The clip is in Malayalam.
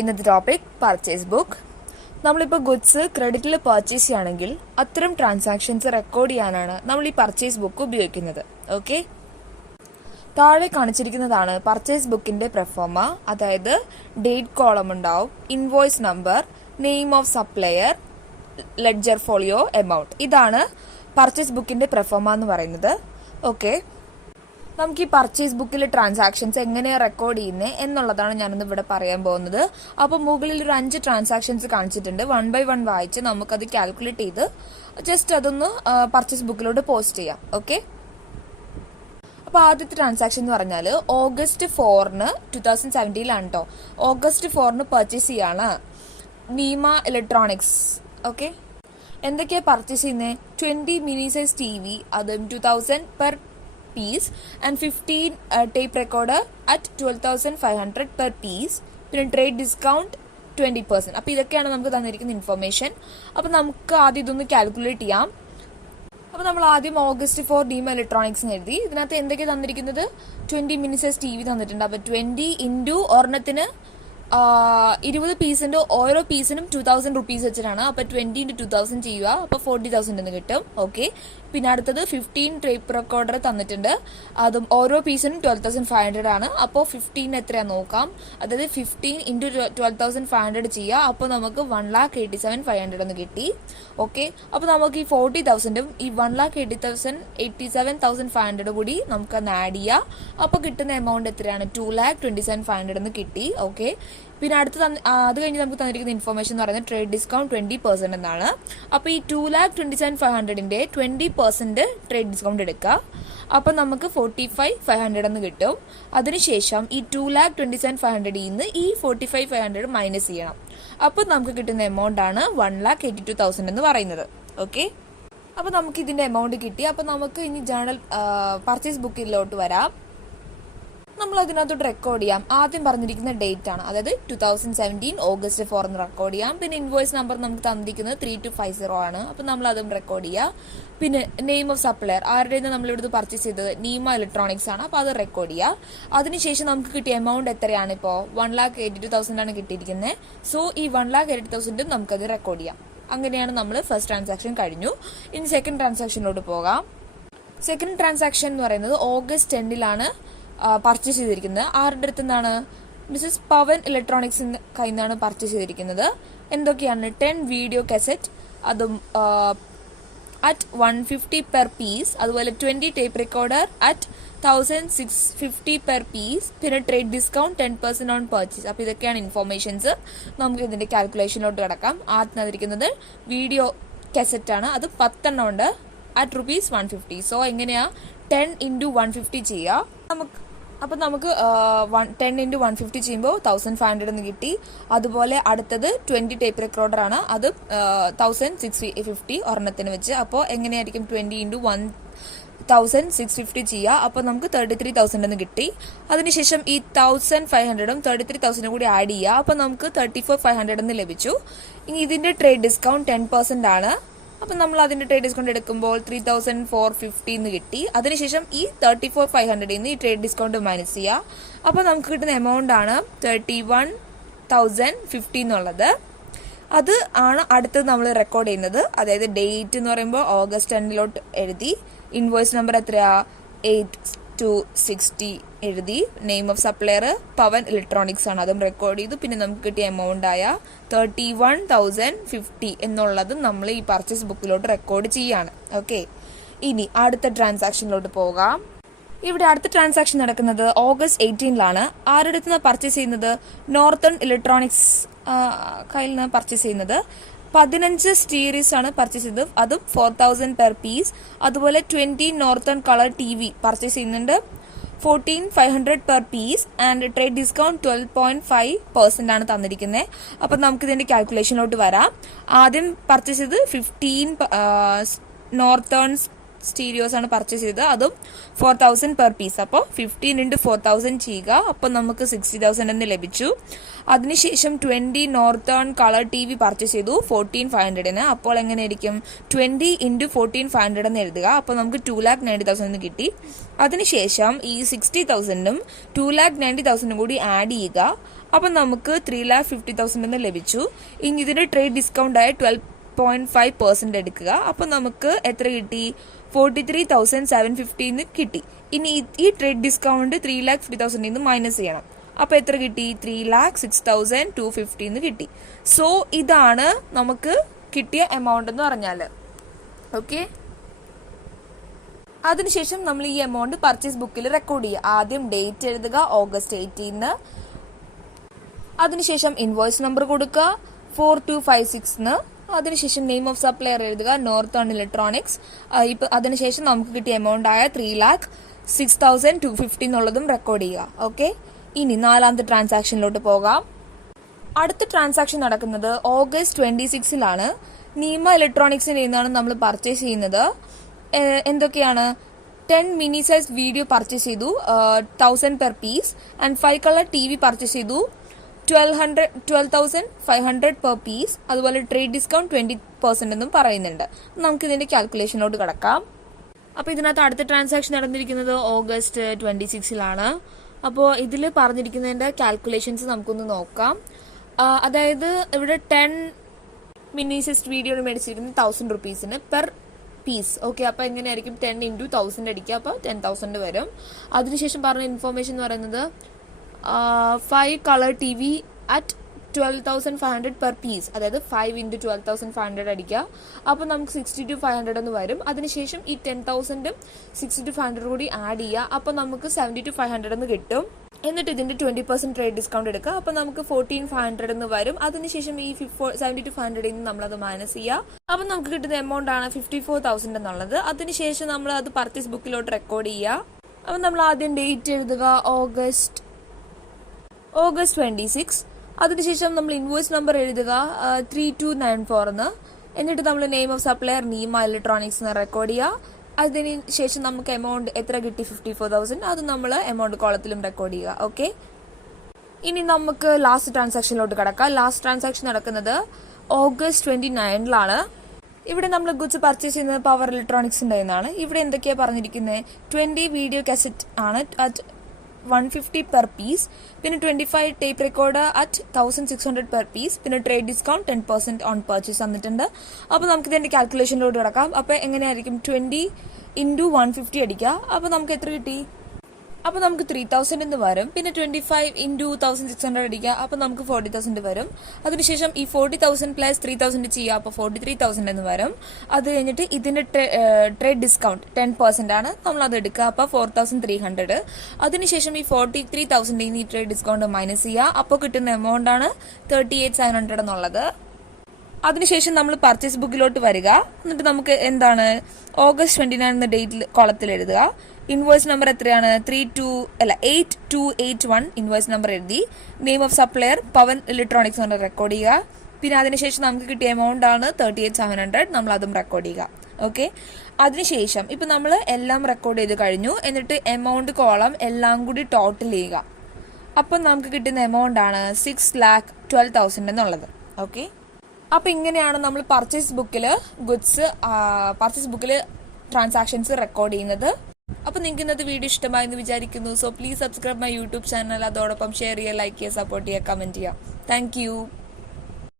ഇന്നത്തെ ടോപ്പിക് പർച്ചേസ് ബുക്ക്. നമ്മളിപ്പോൾ ഗുഡ്സ് ക്രെഡിറ്റിൽ പർച്ചേസ് ചെയ്യുകയാണെങ്കിൽ അത്തരം ട്രാൻസാക്ഷൻസ് റെക്കോർഡ് ചെയ്യാനാണ് നമ്മൾ ഈ പർച്ചേസ് ബുക്ക് ഉപയോഗിക്കുന്നത്. ഓക്കെ, താഴെ കാണിച്ചിരിക്കുന്നതാണ് പർച്ചേസ് ബുക്കിന്റെ പ്രൊഫോമ. അതായത് ഡേറ്റ് കോളം ഉണ്ടാവും, invoice number, name of supplier, ledger folio, amount. ഇതാണ് പർച്ചേസ് ബുക്കിന്റെ പ്രൊഫോമ എന്ന് പറയുന്നത്. ഓക്കെ, നമുക്ക് ഈ പർച്ചേസ് ബുക്കിലെ ട്രാൻസാക്ഷൻസ് എങ്ങനെയാണ് റെക്കോർഡ് ചെയ്യുന്നത് എന്നുള്ളതാണ് ഞാനിന്ന് ഇവിടെ പറയാൻ പോകുന്നത്. അപ്പോൾ മുകളിൽ ഒരു 5 ട്രാൻസാക്ഷൻസ് കാണിച്ചിട്ടുണ്ട്. 1 by 1 വായിച്ച് നമുക്കത് കാൽക്കുലേറ്റ് ചെയ്ത് ജസ്റ്റ് അതൊന്ന് പർച്ചേസ് ബുക്കിലോട്ട് പോസ്റ്റ് ചെയ്യാം. ഓക്കെ, അപ്പോൾ ആദ്യത്തെ ട്രാൻസാക്ഷൻ എന്ന് പറഞ്ഞാൽ ഓഗസ്റ്റ് 4 2017 കേട്ടോ. ഓഗസ്റ്റ് 4 പർച്ചേസ് ചെയ്യാണ് നീമ ഇലക്ട്രോണിക്സ്. ഓക്കെ, എന്തൊക്കെയാ പർച്ചേസ് ചെയ്യുന്നത്? 20 മിനി സൈസ് TV, അതും 2000 per piece, and 15 tape recorder at 12,500 per piece. പിന്നെ ട്രേഡ് ഡിസ്കൗണ്ട് 20%. അപ്പോൾ ഇതൊക്കെയാണ് നമുക്ക് തന്നിരിക്കുന്ന ഇൻഫർമേഷൻ. അപ്പോൾ നമുക്ക് ആദ്യം ഇതൊന്ന് കാൽക്കുലേറ്റ് ചെയ്യാം. അപ്പോൾ നമ്മൾ ആദ്യം ഓഗസ്റ്റ് 4 നീമ ഇലക്ട്രോണിക്സ് എഴുതി. ഇതിനകത്ത് എന്തൊക്കെയാണ് തന്നിരിക്കുന്നത്? 20 മിനി സൈസ് TV തന്നിട്ടുണ്ട്. അപ്പോൾ 20 ഇൻറ്റു ഒരെണ്ണത്തിന് 20 പീസിന്റെ ഓരോ പീസിനും 2000 റുപ്പീസ് വെച്ചിട്ടാണ്. അപ്പൊ 20 into 2000 ചെയ്യുക, അപ്പൊ 40,000 എന്ന് കിട്ടും. ഓക്കെ, പിന്നെ അടുത്തത് 15 ടേപ്പ് റെക്കോർഡർ തന്നിട്ടുണ്ട്. അതും ഓരോ പീസിനും 12,500 ആണ്. അപ്പോൾ 15 എത്രയാ നോക്കാം. അതായത് 15 into 12,500 ചെയ്യുക, അപ്പോൾ നമുക്ക് 1,87,500 എന്ന് കിട്ടി. ഓക്കെ, അപ്പോൾ നമുക്ക് ഈ 40,000ഉം ഈ 1,87,500 കൂടി നമുക്ക് അന്ന് ആഡ് ചെയ്യാം. അപ്പോൾ കിട്ടുന്ന എമൗണ്ട് എത്രയാണ്? 2,27,500 എന്ന് കിട്ടി. ഓക്കെ, പിന്നെ അടുത്ത് അത് കഴിഞ്ഞ് നമുക്ക് തന്നിരിക്കുന്ന ഇൻഫർമേഷൻ എന്ന് പറയുന്നത് ട്രേഡ് ഡിസ്കൗണ്ട് 20% എന്നാണ്. അപ്പോൾ ഈ 2,27,500ന്റെ 20% ട്രേഡ് ഡിസ്കൗണ്ട് എടുക്കുക. അപ്പം നമുക്ക് 45,500 എന്ന് കിട്ടും. അതിനുശേഷം ഈ 2,27,500 നിന്ന് ഈ 45,500 മൈനസ് ചെയ്യണം. അപ്പോൾ നമുക്ക് കിട്ടുന്ന എമൗണ്ട് ആണ് 1,82,000 എന്ന് പറയുന്നത്. ഓക്കെ, അപ്പോൾ നമുക്ക് ഇതിന്റെ എമൗണ്ട് കിട്ടി. അപ്പോൾ നമുക്ക് ഇനി ജേണൽ പർച്ചേസ് ബുക്കിലോട്ട് വരാം. നമ്മൾ അതിനകത്തോട്ട് റെക്കോർഡ് ചെയ്യാം. ആദ്യം പറഞ്ഞിരിക്കുന്ന ഡേറ്റ് ആണ്, അതായത് 2017 ഓഗസ്റ്റ് 4 എന്ന് റെക്കോർഡ് ചെയ്യാം. പിന്നെ ഇൻവോയ്സ് നമ്പർ നമുക്ക് തന്നിരിക്കുന്നത് 3250 ആണ്. അപ്പം നമ്മൾ അതും റെക്കോർഡ് ചെയ്യാം. പിന്നെ നെയിം ഓഫ് സപ്ലയർ, ആരുടെ നമ്മൾ ഇവിടുന്ന് പർച്ചേസ് ചെയ്തത്? നീമ ഇലക്ട്രോണിക്സ് ആണ്. അപ്പോൾ അത് റെക്കോർഡ് ചെയ്യുക. അതിനുശേഷം നമുക്ക് കിട്ടിയ എമൗണ്ട് എത്രയാണ്? ഇപ്പോൾ 1,82,000 ആണ് കിട്ടിയിരിക്കുന്നത്. സോ ഈ 1,82,000 നമുക്കത് റെക്കോർഡ് ചെയ്യാം. അങ്ങനെയാണ് നമ്മൾ ഫസ്റ്റ് ട്രാൻസാക്ഷൻ കഴിഞ്ഞു. ഇനി സെക്കൻഡ് ട്രാൻസാക്ഷനിലോട്ട് പോകാം. സെക്കൻഡ് ട്രാൻസാക്ഷൻ എന്ന് പറയുന്നത് ഓഗസ്റ്റ് 10 പർച്ചേസ് ചെയ്തിരിക്കുന്നത്. ആരുടെ അടുത്ത് നിന്നാണ്? മിസസ് പവൻ ഇലക്ട്രോണിക്സിന്റെ കയ്യിൽ നിന്നാണ് പർച്ചേസ് ചെയ്തിരിക്കുന്നത്. എന്തൊക്കെയാണ്? 10 വീഡിയോ കാസറ്റ്, അതും at 150 പെർ പീസ്. അതുപോലെ 20 tape recorder at 1,650 per piece. പിന്നെ ട്രേഡ് ഡിസ്കൗണ്ട് 10% ഓൺ പർച്ചേസ്. അപ്പോൾ ഇതൊക്കെയാണ് ഇൻഫോർമേഷൻസ്. നമുക്ക് ഇതിന്റെ കാൽക്കുലേഷനിലോട്ട് കിടക്കാം. ആദ്യം തന്നിരിക്കുന്നത് വീഡിയോ കാസറ്റ് ആണ്. അത് 10 ഉണ്ട് at ₹150. സോ എങ്ങനെയാ 10 into 150 ചെയ്യുക. നമുക്ക് 10 into 150 ചെയ്യുമ്പോൾ 1,500 എന്ന് കിട്ടി. അതുപോലെ അടുത്തത് 20 ടേപ്പ് റെക്കോർഡർ ആണ്. അത് 1,650 ഒരെണ്ണത്തിന് വെച്ച്. അപ്പോൾ എങ്ങനെയായിരിക്കും 20 into 1,650 ചെയ്യുക. അപ്പോൾ നമുക്ക് 33,000 എന്ന് കിട്ടി. അതിനുശേഷം ഈ 1,500ഉം 33,000 കൂടി ആഡ് ചെയ്യുക. അപ്പോൾ നമുക്ക് 34,500 എന്ന് ലഭിച്ചു. ഇനി ഇതിന്റെ ട്രേഡ് ഡിസ്കൗണ്ട് 10% ആണ്. അപ്പം നമ്മൾ അതിന്റെ ട്രേഡ് ഡിസ്കൗണ്ട് എടുക്കുമ്പോൾ 3,450 എന്ന് കിട്ടി. അതിനുശേഷം ഈ 34,500 നിന്ന് ഈ ട്രേഡ് ഡിസ്കൗണ്ട് മൈനസ് ചെയ്യുക. അപ്പോൾ നമുക്ക് കിട്ടുന്ന എമൗണ്ട് ആണ് 31,050 എന്നുള്ളത്. അത് ആണ് അടുത്തത് നമ്മൾ റെക്കോർഡ് ചെയ്യുന്നത്. അതായത് ഡേറ്റ് എന്ന് പറയുമ്പോൾ ഓഗസ്റ്റ് 10 എഴുതി. ഇൻവോയ്സ് നമ്പർ എത്രയാ? 8260 എഴുതി. Name of supplier Pavan electronics ആണ്, അതും റെക്കോർഡ് ചെയ്തു. പിന്നെ നമുക്ക് കിട്ടിയ എമൗണ്ട് ആയ 31,050 എന്നുള്ളത് നമ്മൾ ഈ പർച്ചേസ് ബുക്കിലോട്ട് റെക്കോർഡ് ചെയ്യാണ്. ഓക്കെ, ഇനി അടുത്ത ട്രാൻസാക്ഷനിലോട്ട് പോകാം. ഇവിടെ അടുത്ത ട്രാൻസാക്ഷൻ നടക്കുന്നത് ഓഗസ്റ്റ് 18 ആരുടെ അടുത്ത് നിന്ന് പർച്ചേസ് ചെയ്യുന്നത്? നോർത്തേൺ ഇലക്ട്രോണിക്സ് കയ്യിൽ നിന്ന് പർച്ചേസ് ചെയ്യുന്നത്. 15 സ്റ്റീരീസ് ആണ് പർച്ചേസ് ചെയ്തത്. അതും 4,000 പെർ പീസ്. അതുപോലെ 20 നോർത്തേൺ കളർ TV പർച്ചേസ് ചെയ്യുന്നുണ്ട്. 14,500 per piece. And trade discount 12.5% ആണ് തന്നിരിക്കുന്നത്. അപ്പൊ നമുക്ക് ഇതിന്റെ കാൽക്കുലേഷനിലോട്ട് വരാം. ആദ്യം പർച്ചേസ് ചെയ്ത് 15 നോർത്തേൺ സ്റ്റീരിയോസ് ആണ് പർച്ചേസ് ചെയ്തത്. അതും 4,000 പെർ പീസ്. അപ്പോൾ 15 into 4,000 ചെയ്യുക. അപ്പോൾ നമുക്ക് 60,000 എന്ന് ലഭിച്ചു. അതിനുശേഷം 20 നോർത്തേൺ കളർ TV പർച്ചേസ് ചെയ്തു 14,500. അപ്പോൾ എങ്ങനെയായിരിക്കും? 20 into 14,500 എന്ന് എഴുതുക. അപ്പോൾ നമുക്ക് 2,90,000 എന്ന് കിട്ടി. അതിനുശേഷം ഈ 60,000ഉം 2,90,000 കൂടി ആഡ് ചെയ്യുക. അപ്പം നമുക്ക് 3,50,000 എന്ന് ലഭിച്ചു. ഇനി ഇതിന് ട്രേഡ് ഡിസ്കൗണ്ട് ആയ 12.5% എടുക്കുക. അപ്പം നമുക്ക് എത്ര കിട്ടി? 43,750 കിട്ടി. ഇനി ഈ ട്രേഡ് ഡിസ്കൗണ്ട് 3,50,000 മൈനസ് ചെയ്യണം. അപ്പോൾ എത്ര കിട്ടി? 3,06,250 കിട്ടി. സോ ഇതാണ് നമുക്ക് കിട്ടിയ എമൗണ്ട് എന്ന് പറഞ്ഞാൽ. ഓക്കെ, അതിനുശേഷം നമ്മൾ ഈ എമൗണ്ട് പർച്ചേസ് ബുക്കിൽ റെക്കോർഡ് ചെയ്യുക. ആദ്യം ഡേറ്റ് എഴുതുക, August 18. അതിനുശേഷം ഇൻവോയ്സ് നമ്പർ കൊടുക്കുക 4256. അതിനുശേഷം നെയിം ഓഫ് സപ്ലയർ എഴുതുക, നോർത്തേൺ ഇലക്ട്രോണിക്സ്. അതിനുശേഷം നമുക്ക് കിട്ടിയ എമൗണ്ട് ആയ 3,06,250 എന്നുള്ളതും റെക്കോർഡ് ചെയ്യുക. ഓക്കെ, ഇനി 4ാമത്തെ ട്രാൻസാക്ഷനിലോട്ട് പോകാം. അടുത്ത ട്രാൻസാക്ഷൻ നടക്കുന്നത് August 26 നീമ ഇലക്ട്രോണിക്സിൽ നിന്നാണ് നമ്മൾ പർച്ചേസ് ചെയ്യുന്നത്. എന്തൊക്കെയാണ്? 10 മിനി സൈസ് വീഡിയോ പർച്ചേസ് ചെയ്തു, 1,000 per piece. And 5 colour TV purchase ചെയ്തു, 12,500 പെർ പീസ്. അതുപോലെ ട്രേഡ് ഡിസ്കൗണ്ട് 20% എന്നും പറയുന്നുണ്ട്. നമുക്ക് ഇതിന്റെ കാൽക്കുലേഷനിലോട്ട് കിടക്കാം. അപ്പോൾ ഇതിനകത്ത് അടുത്ത ട്രാൻസാക്ഷൻ നടന്നിരിക്കുന്നത് August 26 അപ്പോൾ ഇതിൽ പറഞ്ഞിരിക്കുന്നതിന്റെ കാൽക്കുലേഷൻസ് നമുക്കൊന്ന് നോക്കാം. അതായത് ഇവിടെ 10 മിനി സൈസ് വീഡിയോ മേടിച്ചിരിക്കുന്നത് 1,000 റുപ്പീസിന് പെർ പീസ്. ഓക്കെ, അപ്പോൾ എങ്ങനെയായിരിക്കും? 10 × 1,000 അടിക്കുക, അപ്പോൾ 10,000 വരും. അതിനുശേഷം പറഞ്ഞ ഇൻഫോർമേഷൻ എന്ന് പറയുന്നത് 5 colour TV at 12,500 per piece. അതായത് 5 × 12,500 അടിക്കുക, അപ്പോൾ നമുക്ക് 60,500 എന്ന് വരും. അതിനുശേഷം ഈ 10,000 60,500 കൂടി ആഡ് ചെയ്യുക, അപ്പോൾ നമുക്ക് 70,500 എന്ന് കിട്ടും. എന്നിട്ട് ഇതിന്റെ 20% ട്രേഡ് ഡിസ്കൗണ്ട് എടുക്കുക, അപ്പോൾ നമുക്ക് 14,500 എന്ന് വരും. അതിനുശേഷം ഈ 70,500 നിന്ന് നമ്മളത് മൈനസ് ചെയ്യുക, അപ്പം നമുക്ക് കിട്ടുന്ന എമൗണ്ട് ആണ് 54,000 എന്നുള്ളത്. അതിനുശേഷം നമ്മൾ അത് പർച്ചേസ് ബുക്കിലോട്ട് റെക്കോർഡ് ചെയ്യുക. അപ്പം നമ്മൾ ആദ്യം ഡേറ്റ് എഴുതുക, August 26. അതിനുശേഷം നമ്മൾ ഇൻവോയ്സ് നമ്പർ എഴുതുക 3294 എന്നിട്ട് നമ്മൾ name of supplier Neema electronics എന്ന് റെക്കോർഡ് ചെയ്യുക. അതിന് ശേഷം നമുക്ക് എമൗണ്ട് എത്ര കിട്ടി? 54,000. അത് നമ്മൾ എമൗണ്ട് കോളത്തിലും റെക്കോർഡ് ചെയ്യുക. ഓക്കെ, ഇനി നമുക്ക് ലാസ്റ്റ് ട്രാൻസാക്ഷനിലോട്ട് കിടക്കാം. ലാസ്റ്റ് ട്രാൻസാക്ഷൻ നടക്കുന്നത് August 29 ഇവിടെ നമ്മൾ ഗുഡ്സ് പർച്ചേസ് ചെയ്യുന്നത് പവർ ഇലക്ട്രോണിക്സിന്റെ നിന്നാണ്. ഇവിടെ എന്തൊക്കെയാണ് പറഞ്ഞിരിക്കുന്നത്? 20 വീഡിയോ കാസറ്റ് ആണ് അറ്റ് 150 പെർ പീസ്. പിന്നെ 25 tape recorder at 1,600 per piece. പിന്നെ ട്രേഡ് ഡിസ്കൗണ്ട് 10% ഓൺ പർച്ചേസ് തന്നിട്ടുണ്ട്. അപ്പോൾ നമുക്ക് ഇതിന്റെ കാൽക്കുലേഷനിലോട്ട് കിടക്കാം. അപ്പോൾ എങ്ങനെയായിരിക്കും? 20 × 150 അടിക്കുക, അപ്പോൾ നമുക്ക് എത്ര കിട്ടി? അപ്പോൾ നമുക്ക് 3,000 എന്ന് വരും. പിന്നെ 25 × 1,600 അടിക്കുക, അപ്പോൾ നമുക്ക് 40,000 വരും. അതിനുശേഷം ഈ 40,000 + 3,000 ചെയ്യുക, അപ്പോൾ 43,000 എന്ന് വരും. അത് കഴിഞ്ഞിട്ട് ഇതിന്റെ ട്രേഡ് ഡിസ്കൗണ്ട് 10% ആണ്, നമ്മൾ അത് എടുക്കുക, അപ്പോൾ 4,300. അതിനുശേഷം ഈ 43,000 ഈ ട്രേഡ് ഡിസ്കൗണ്ട് മൈനസ് ചെയ്യുക, അപ്പോൾ കിട്ടുന്ന എമൗണ്ട് ആണ് 38,700 എന്നുള്ളത്. അതിനുശേഷം നമ്മൾ പർച്ചേസ് ബുക്കിലോട്ട് വരിക. എന്നിട്ട് നമുക്ക് എന്താണ്? August 29 എന്ന ഡേറ്റിൽ കോളത്തിൽ എഴുതുക. ഇൻവോയ്സ് നമ്പർ എത്രയാണ്? 8281 ഇൻവോയ്സ് നമ്പർ എഴുതി. Name of supplier Pavan electronics എന്ന് റെക്കോർഡ് ചെയ്യുക. പിന്നെ അതിനുശേഷം നമുക്ക് കിട്ടിയ എമൗണ്ട് ആണ് 38,700, നമ്മൾ അതും റെക്കോർഡ് ചെയ്യുക. ഓക്കെ, അതിനുശേഷം ഇപ്പം നമ്മൾ എല്ലാം റെക്കോർഡ് ചെയ്ത് കഴിഞ്ഞു. എന്നിട്ട് എമൗണ്ട് കോളം എല്ലാം കൂടി ടോട്ടൽ ചെയ്യുക. അപ്പം നമുക്ക് കിട്ടുന്ന എമൗണ്ട് ആണ് 6,12,000 എന്നുള്ളത്. ഓക്കെ, അപ്പം ഇങ്ങനെയാണ് നമ്മൾ പർച്ചേസ് ബുക്കിൽ ട്രാൻസാക്ഷൻസ് റെക്കോർഡ് ചെയ്യുന്നത്. അപ്പോൾ നിങ്ങൾക്ക് ഇന്നത്തെ വീഡിയോ ഇഷ്ടമായെന്ന് വിചാരിക്കുന്നു. So please subscribe my YouTube channel. അതോടൊപ്പം ഷെയർ ചെയ്യുക, ലൈക്ക് ചെയ്യുക, സപ്പോർട്ട് ചെയ്യുക, കമൻറ്റ് ചെയ്യുക. താങ്ക്